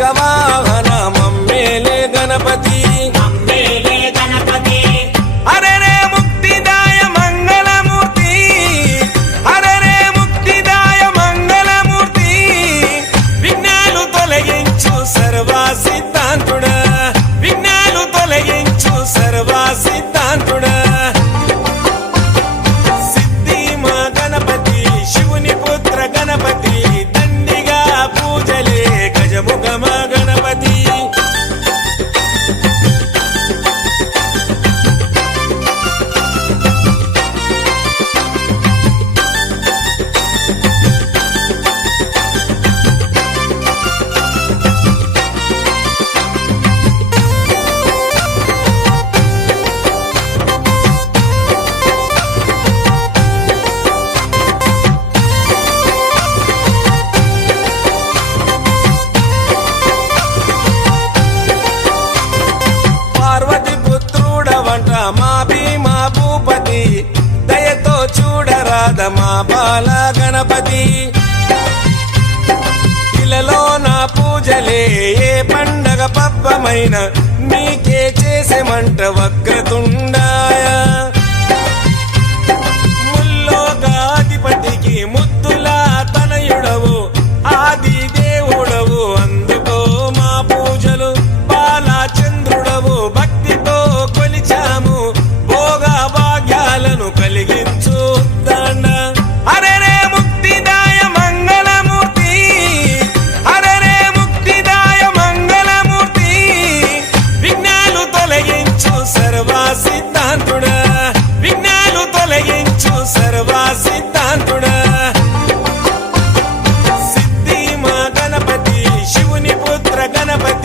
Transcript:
మూషిక వాహన మమ్మేలే గణపతి హరే రే ముక్తిదాయ మంగళమూర్తి హరే రే ముక్తిదాయ మంగళమూర్తి విఘ్నాలు తొలగించు సర్వ సిద్ధాంతుడా విఘ్నాలు తొలగించు సర్వ సిద్ధాంతుడా సిద్ధి మా గణపతి శివుని పుత్ర గణపతి దండిగా పూజలే గజముఖ మా గణపతి పార్వతి పుత్రుడవంట మా భీమా భూపతి దయతో చూడరాద మా బాల గణపతి ఇలలో నా పూజలే ఏ పండగ పబ్బమైన నీకే చేసేమంట వక్రతుండాయ ముల్లోకాధిపతికి ముద్దులా తనయుడవు ఆది దేవుడవు అందుకో మా పూజలు బాలచంద్రుడవు భక్తితో కొలిచాము భోగ భాగ్యాలను కలిగించు దండ హరే రే ముక్తిదాయ మంగళమూర్తి హరే రే ముక్తిదాయ మంగళమూర్తి విఘ్నాలు తొలగించు సర్వ సిద్ధాంతుడా విఘ్నాలు తొలగించు సర్వ సిద్ధాంతుడా సిద్ధి మా గణపతి శివుని పుత్ర గణపతి